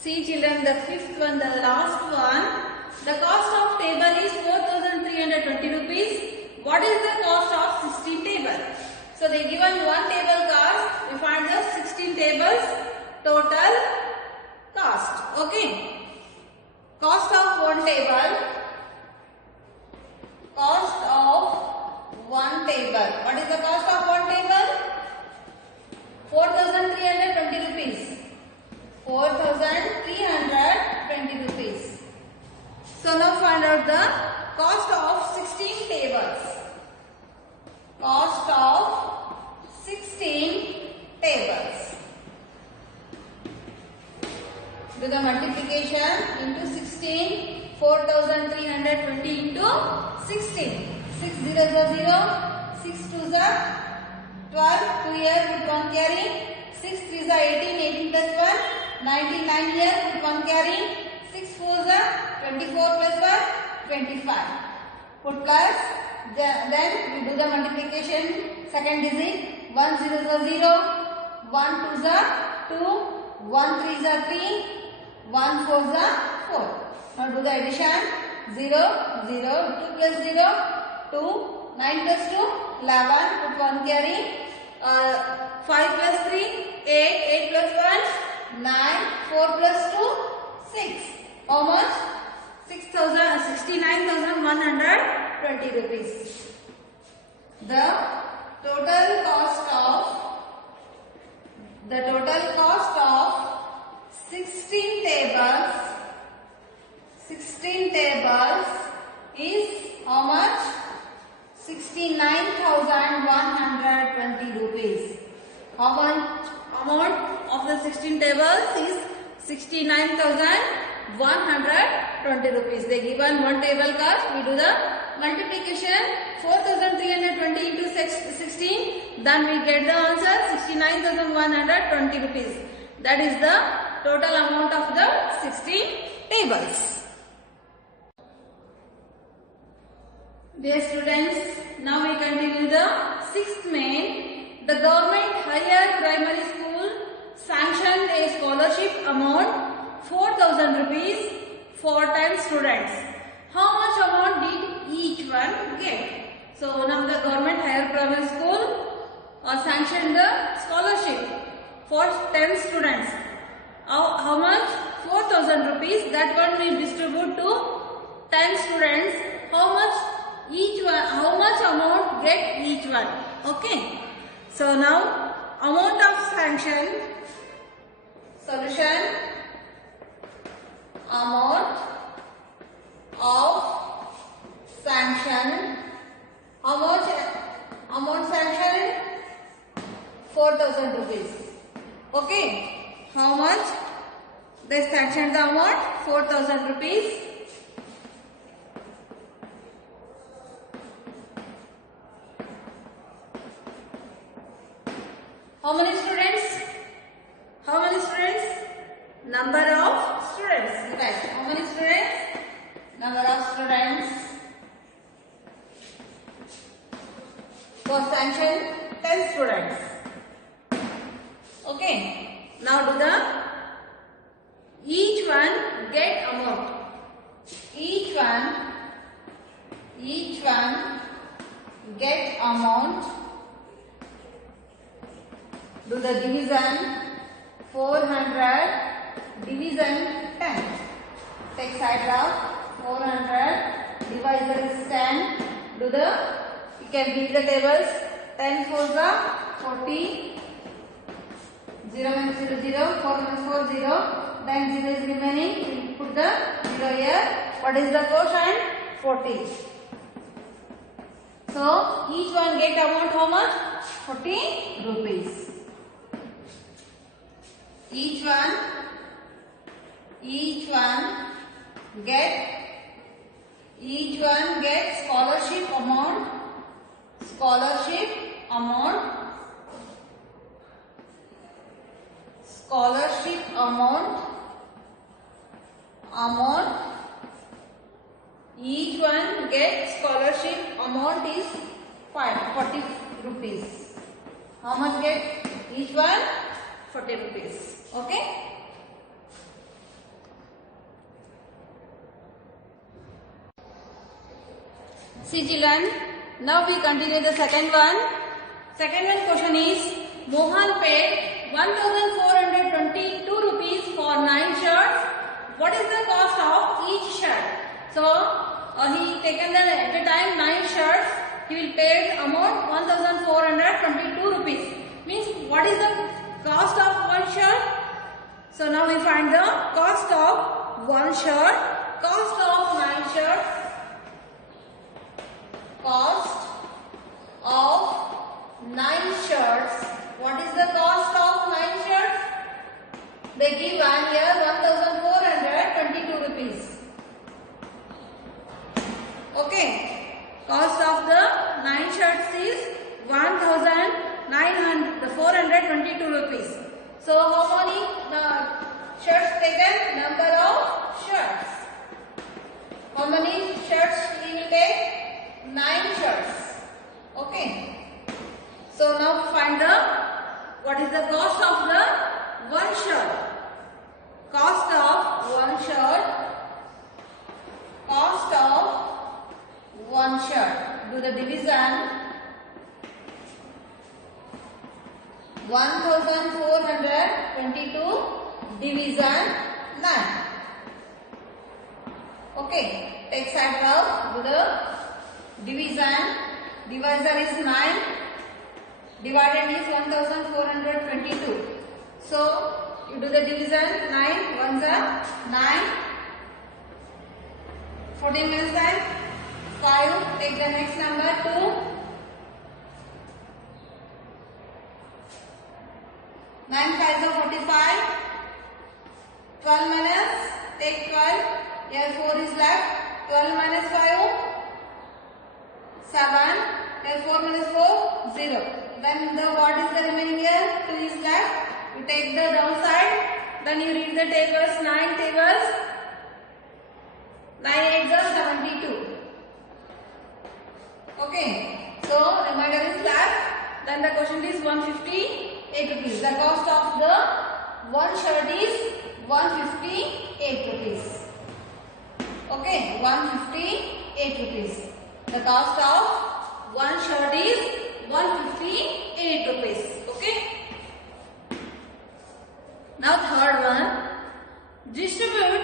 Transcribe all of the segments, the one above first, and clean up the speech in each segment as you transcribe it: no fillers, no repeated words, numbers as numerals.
See children, the fifth one, the last one. The cost of table is 4,320 rupees. What is the cost of 16 table? So they given one table cost. We find the 16 tables total cost. Okay. Cost of one table. Cost of one table. What is the cost of one table? 4,320 rupees. 4,320 rupees. So now find out the cost of 16 tables. Cost of 16 tables. Do the multiplication into 16. 4,320 into 16. 6 0 0 6 2 12. 2 here with 1 carry. 6 3 is 18. 18 plus 1. 99 here with 1 carry. 6 4 is 24 plus 1. 25. Put plus. Then we do the multiplication. Second digit. 1 0 0. 1 2 is 2. 1 3 is 3. 1 4 is 4. Now do the addition. 0 0. 2 plus 0. 2. 9 plus 2. 11. Put 1 carry. 5 plus 3. 8. 8 plus 1. 9. 4 plus 2. 6. How much? 69,120 rupees. The total cost of 16 tables is how much? 69,120 rupees. How much amount of the 16 tables is 69,120 rupees. They given one table cost. We do the multiplication. 4,320 into 16. Then we get the answer 69,120 rupees. That is the total amount of the 16 tables. Dear students, now we continue the sixth main. The government higher primary school sanctioned a scholarship amount 4,000 rupees for 10 students. How much amount did each one get? So now the government higher primary school sanctioned the scholarship for 10 students. How much? 4,000 rupees. That one we distribute to 10 students. How much each one? How much amount get each one? Okay. So now amount of sanction. Solution. Amount of sanction. How much amount sanctioned? 4,000 rupees. Okay. How much? They sanctioned the amount 4,000 rupees. How many students? How many students? Number of students. Right. How many students? Number of students. For sanction 10 students. Okay. Now do the each one get amount. Each one get amount. Do the division. 400 division 10. Take side route. 400 divisor is 10. Do the, you can read the tables. 10 4 is 40. 0 minus 0 0. 4 minus 4 0. Then 0 is remaining. We put the 0 here. What is the quotient? 40. So each one get amount how much? 40 rupees. Each one get scholarship amount. Each one get scholarship amount is 40 rupees. How much get each one? 40 rupees. Okay. See children, now we continue the second one. Second one question is, Mohan paid 1422 rupees for 9 shirts. What is the cost of each shirt? So, he taken at a time 9 shirts. He will pay amount 1422 rupees. Means what is the cost of one shirt? So now we find the cost of one shirt, cost of 9 shirts, cost of 9 shirts. What is the cost of 9 shirts? They give one here 1422 rupees. Okay. Cost of the 9 shirts is 422 rupees. So how many shirts taken? Number of shirts. How many shirts he will take? 9 shirts. Okay. So now find what is the cost of the one shirt. Cost of one shirt. Cost of one shirt. Do the division. 1422 division 9. Okay. Take side out. Do the division. Divisor is 9. Divided is 1422. So you do the division. 9 ones are 9. 14 minutes time. 5. Take the next number 2. 9 5 is 45. 12 minus. Take 12. Here 4 is left. 12 minus 5. 7. Here 4 minus 4. 0. Then what is the remaining here? 2 is left. You take the downside. Then you read the tables. 9 tables. 9 8 is 72. Okay. So remainder is left. Then the question is 158 rupees. The cost of the one shirt is 158 rupees. Okay, 158 rupees. The cost of one shirt is 158 rupees. Okay. Now third one. Distribute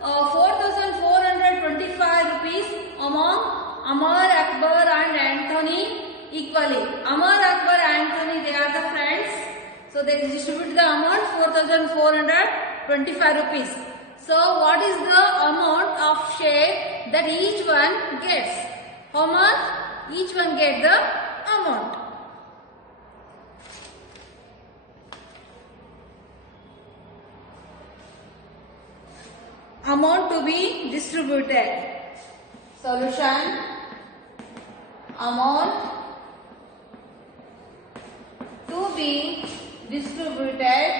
4,425 rupees among Amar, Akbar and Anthony equally. Amar, Akbar and Anthony, they are the friends. So they distribute the amount 4,425 rupees. So what is the amount of share that each one gets? How much? Each one gets the amount. Amount to be distributed. Solution. Amount to be distributed.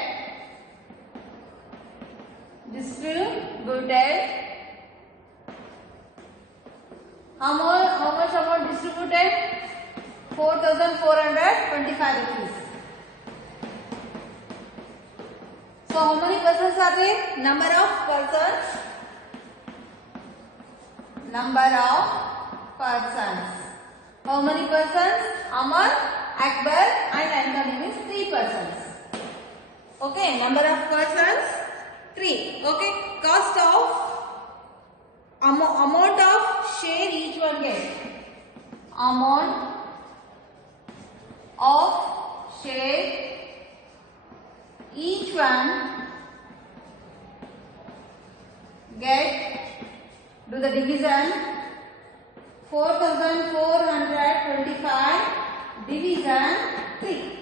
How much amount distributed? 4,425 rupees. So how many persons are there? Number of persons. Number of persons. How many persons? Amar, Akbar and Anthony means 3 persons. Okay, number of persons 3. Okay, cost of amount of share each one gets. Amount of share each one get. Do the division. 4,425 division 3.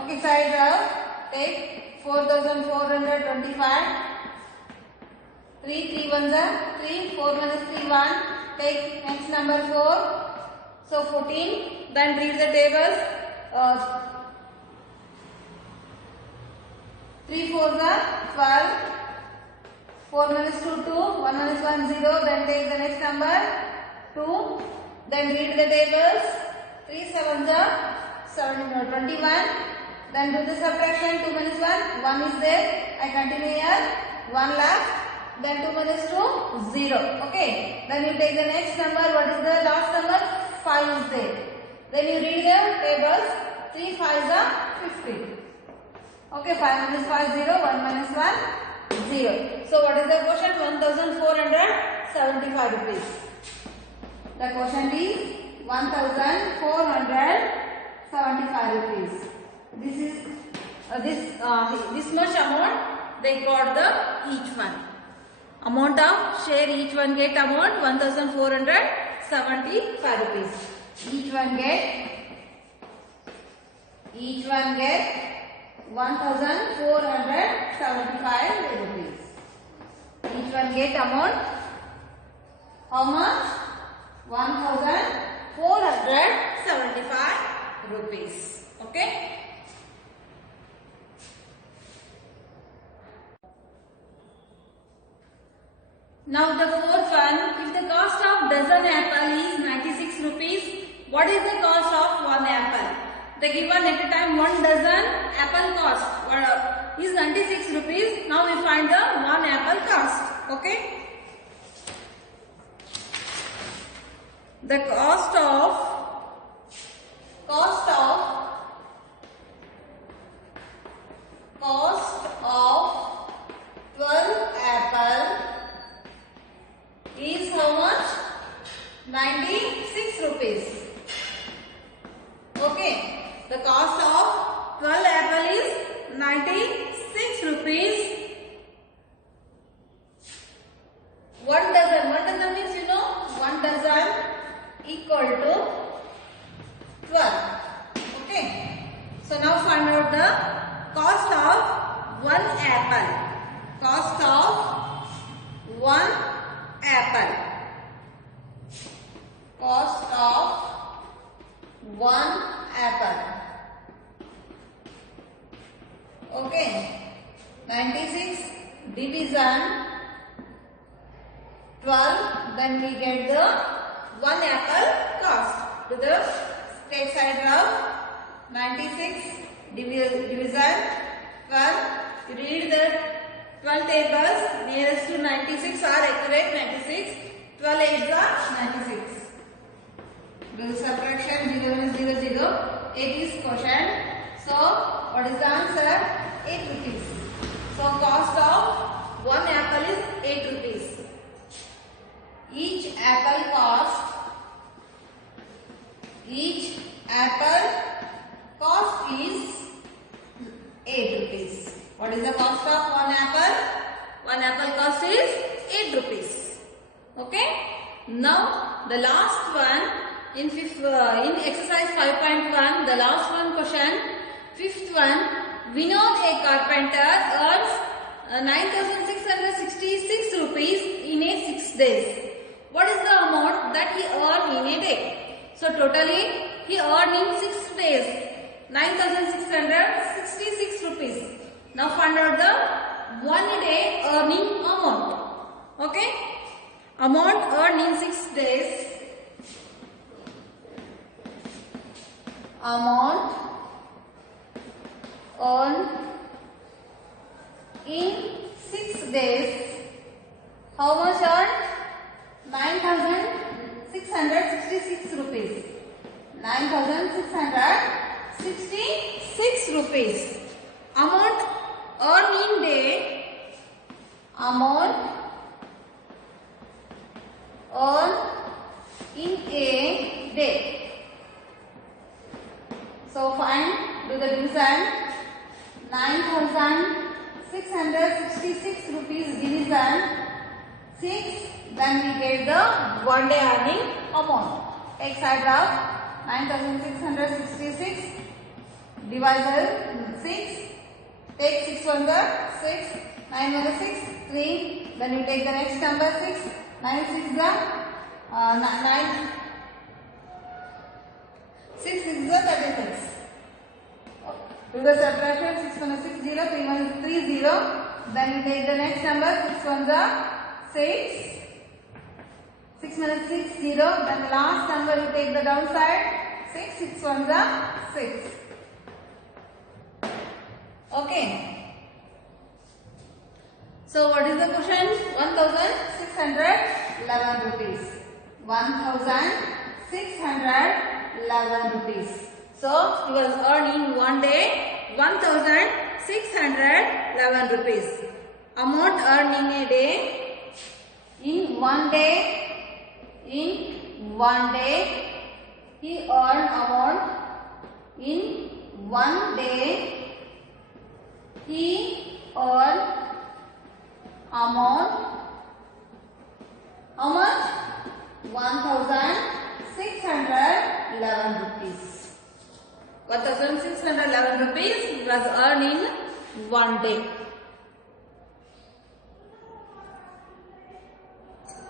Okay, side up. Take 4,425. 3 ones are 3. 4 minus 3 1. Take next number 4. So 14. Then read the tables. 3 4s are 12. 4 minus 2 2. 1 minus 1 0. Then take the next number 2. Then read the tables. 3 7s are 21. Then do the subtraction. 2 minus 1. 1 is there. I continue here. 1 left. then 2 minus 2, 0. Okay. Then you take the next number. What is the last number? 5 is there. Then you read the tables. 3 5s are 50. Okay, 5 minus 5, 0. 1 minus 1, 0. So what is the quotient? 1475 rupees. The quotient is 1475 rupees. This is this much amount they got the each one. Amount of share each one get amount 1475 rupees. Each one get 1475 rupees. Each one get amount how much? 1475 rupees. Okay. Now the fourth one, if the cost of dozen apple is 96 rupees, what is the cost of one apple? The given at a time 1 dozen apple cost is 96 rupees. Now we find the one apple cost. Okay. The cost of 12 apple is how much? 96 rupees. Okay. The cost of 12 apple is 96 rupees. 1 dozen. 1 dozen means you know 1 dozen equal to 12. Okay. So now find out the cost of 1 apple. Cost of 1 apple. Cost of 1 apple. Okay. 96 division 12. Then we get the 1 apple cost. To the take side of 96 division 12. You read the 12 tables nearest to 96 are accurate 96. 12 8s are 96. Do the subtraction 0 minus 0 0. 8 is quotient. So what is the answer? 8 rupees. So cost of 1 apple is 8 rupees. Each apple cost is 8 rupees. What is the cost of 1 apple? 1 apple cost is 8 rupees. Okay. Now the last one in exercise 5.1, the last one question, fifth one. Vinod, a carpenter, earns 9,666 rupees in a 6 days. What is the amount that he earned in a day? So totally he earned in 6 days 9,666 rupees. Now find out the 1 day earning amount. Okay. Amount earned in 6 days. Amount earned in 6 days. How much earned? 9,666 rupees. 9,666 rupees. Amount earned in day. Amount earned in a day. So find, do the division. 9,666 rupees division 6. Then we get the 1 day earning amount. Take side of 9,666 divided 6. Take 6 1 the 6. 9 1 the 6. 3. Then you take the next number 6. 9 6 the 9. 6 6 the 36. Do the subtraction. 6 1 6 0. 3 1 3 0. Then you take the next number 6 1 the 6. 6 minus 6 0. Then the last number you take the downside. 6 6 1 the 6. Okay. So what is the question? 1,611 rupees. 1,611 rupees. So he was earning one day 1,611 rupees. Amount earned in a day. In one day, he earned amount. In one day, he earned amount. How much? 1,611 rupees. 1,611 rupees was earned in one day.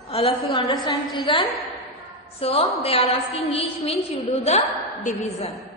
All of you understand, children? So they are asking each means you do the division.